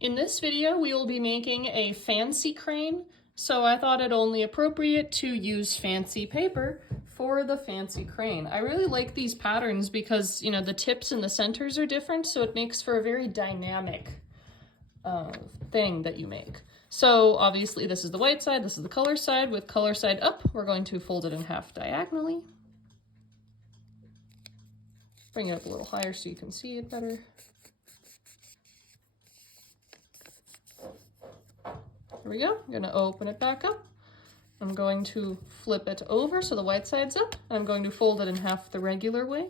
In this video, we will be making a fancy crane, so I thought it only appropriate to use fancy paper for the fancy crane. I really like these patterns because, you know, the tips and the centers are different, so it makes for a very dynamic thing that you make. So obviously this is the white side, this is the color side. With color side up, we're going to fold it in half diagonally. Bring it up a little higher so you can see it better. There we go. I'm going to open it back up. I'm going to flip it over so the white side's up, and I'm going to fold it in half the regular way.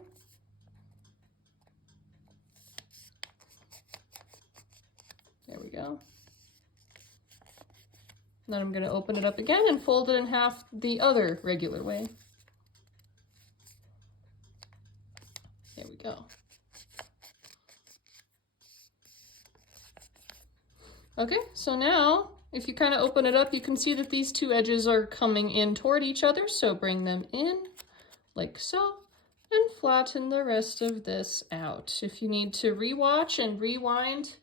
There we go. And then I'm going to open it up again and fold it in half the other regular way. There we go. Okay, so now if you kind of open it up, you can see that these two edges are coming in toward each other, so bring them in like so, and flatten the rest of this out. If you need to rewatch and rewind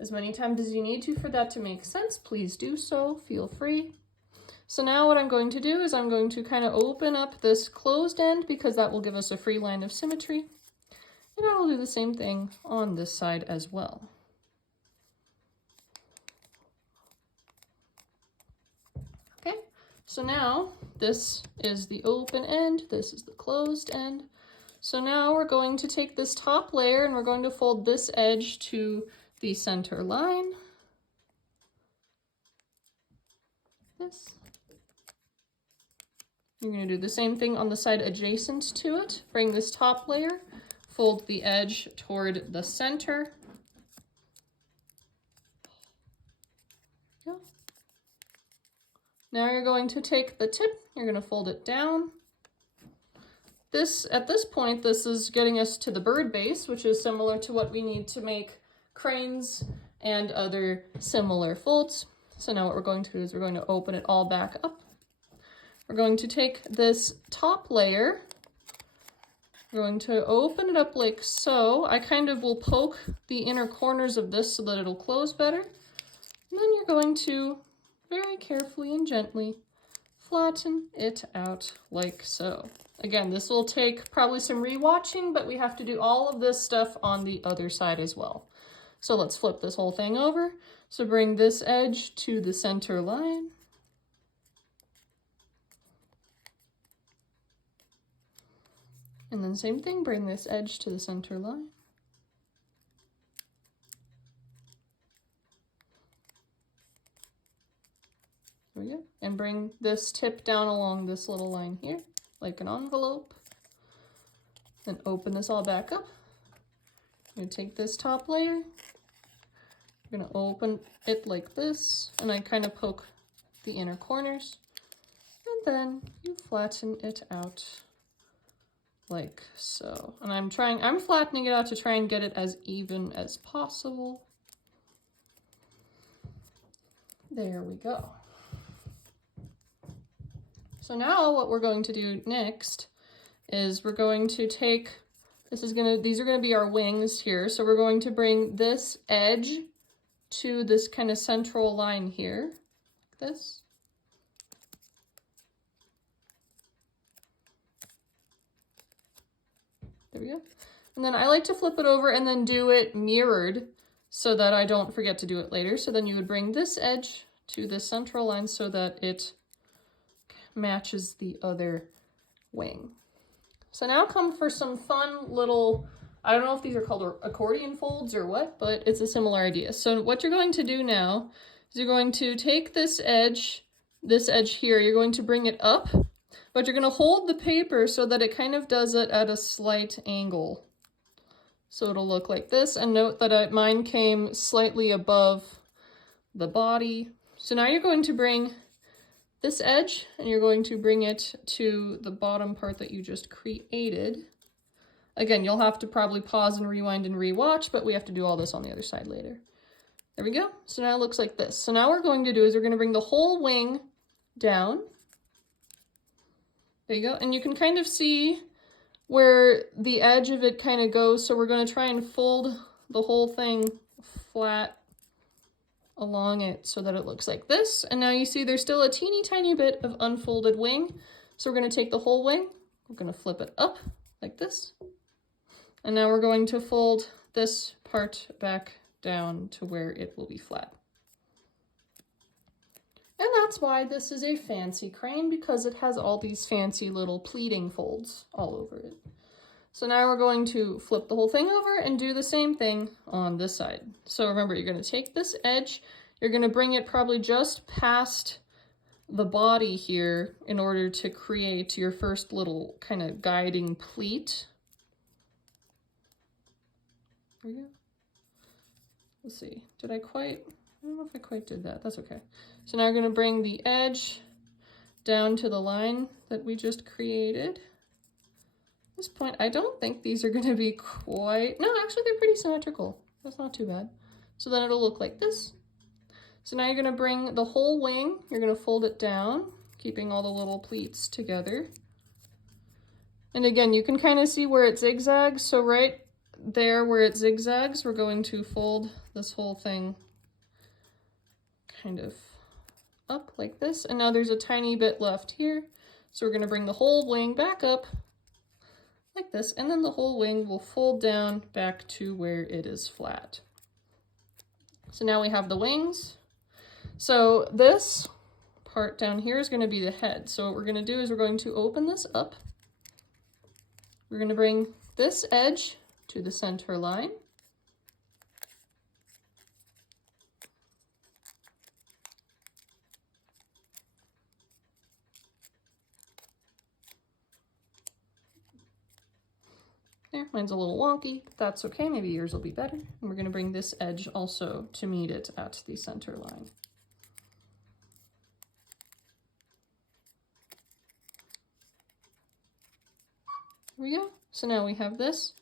as many times as you need to for that to make sense, please do so, feel free. So now what I'm going to do is I'm going to kind of open up this closed end because that will give us a free line of symmetry. And I will do the same thing on this side as well. Okay, so now this is the open end, this is the closed end. So now we're going to take this top layer and we're going to fold this edge to the center line. This. You're going to do the same thing on the side adjacent to it. Bring this top layer, fold the edge toward the center. Now you're going to take the tip, you're going to fold it down. At this point, this is getting us to the bird base, which is similar to what we need to make cranes and other similar folds. So now what we're going to do is we're going to open it all back up. We're going to take this top layer, we're going to open it up like so. I kind of will poke the inner corners of this so that it'll close better. And then you're going to very carefully and gently flatten it out like so. Again, this will take probably some rewatching, but we have to do all of this stuff on the other side as well. So let's flip this whole thing over. So bring this edge to the center line. And then same thing, bring this edge to the center line. There we go. And bring this tip down along this little line here, like an envelope. Then open this all back up. I'm going to take this top layer. I'm going to open it like this, and I kind of poke the inner corners. And then you flatten it out like so. And I'm flattening it out to try and get it as even as possible. There we go. So now what we're going to do next is we're going to take, these are going to be our wings here. So we're going to bring this edge to this kind of central line here, like this. There we go. And then I like to flip it over and then do it mirrored so that I don't forget to do it later. So then you would bring this edge to the central line so that it matches the other wing. So now come for some fun little, I don't know if these are called accordion folds or what, but it's a similar idea. So what you're going to do now is you're going to take this edge here, you're going to bring it up, but you're going to hold the paper so that it kind of does it at a slight angle. So it'll look like this, and note that mine came slightly above the body. So now you're going to bring this edge, and you're going to bring it to the bottom part that you just created. Again, you'll have to probably pause and rewind and rewatch, but we have to do all this on the other side later. There we go. So now it looks like this. So now what we're going to do is we're going to bring the whole wing down. There you go. And you can kind of see where the edge of it kind of goes. So we're going to try and fold the whole thing flat along it so that it looks like this. And now you see there's still a teeny tiny bit of unfolded wing. So we're going to take the whole wing, we're going to flip it up like this. And now we're going to fold this part back down to where it will be flat. And that's why this is a fancy crane, because it has all these fancy little pleating folds all over it. So now we're going to flip the whole thing over and do the same thing on this side. So remember, you're going to take this edge, you're going to bring it probably just past the body here in order to create your first little kind of guiding pleat. There we go. Let's see, I don't know if I quite did that. That's okay. So now we're going to bring the edge down to the line that we just created. At this point, I don't think these are going to be quite... No, actually, they're pretty symmetrical. That's not too bad. So then it'll look like this. So now you're going to bring the whole wing, you're going to fold it down, keeping all the little pleats together. And again, you can kind of see where it zigzags. So right there where it zigzags, we're going to fold this whole thing kind of up like this. And now there's a tiny bit left here. So we're going to bring the whole wing back up like this, and then the whole wing will fold down back to where it is flat. So now we have the wings. So this part down here is going to be the head. So what we're going to do is we're going to open this up. We're going to bring this edge to the center line. There, mine's a little wonky, but that's okay. Maybe yours will be better. And we're going to bring this edge also to meet it at the center line. There we go. So now we have this.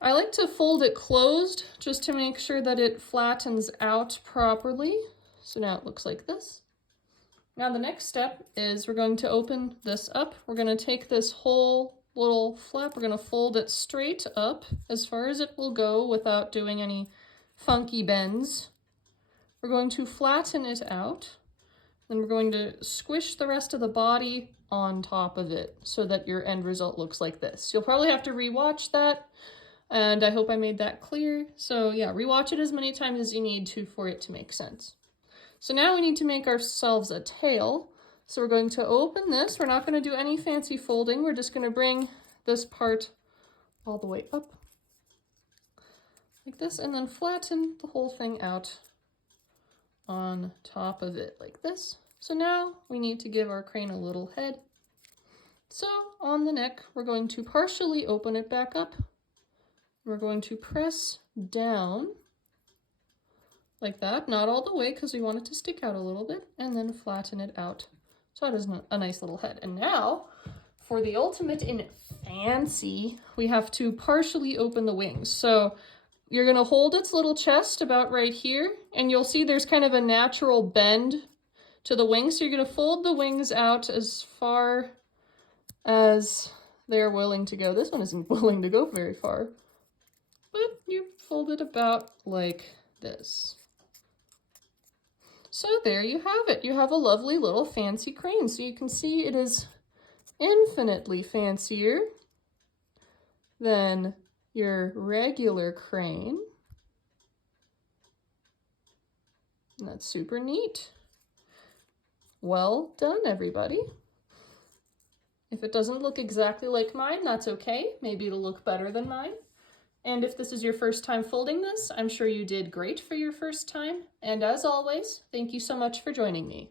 I like to fold it closed just to make sure that it flattens out properly. So now it looks like this. Now the next step is we're going to open this up. We're going to take this whole little flap, we're going to fold it straight up as far as it will go without doing any funky bends. We're going to flatten it out, then we're going to squish the rest of the body on top of it so that your end result looks like this. You'll probably have to rewatch that, and I hope I made that clear. So yeah, rewatch it as many times as you need to for it to make sense. So now we need to make ourselves a tail. So we're going to open this. We're not going to do any fancy folding. We're just going to bring this part all the way up like this, and then flatten the whole thing out on top of it like this. So now we need to give our crane a little head. So on the neck, we're going to partially open it back up. We're going to press down like that, not all the way because we want it to stick out a little bit, and then flatten it out. So it is a nice little head. And now, for the ultimate in fancy, we have to partially open the wings. So you're going to hold its little chest about right here, and you'll see there's kind of a natural bend to the wings. So you're going to fold the wings out as far as they're willing to go. This one isn't willing to go very far, but you fold it about like this. So there you have it. You have a lovely little fancy crane. So you can see it is infinitely fancier than your regular crane. And that's super neat. Well done, everybody. If it doesn't look exactly like mine, that's okay. Maybe it'll look better than mine. And if this is your first time folding this, I'm sure you did great for your first time. And as always, thank you so much for joining me.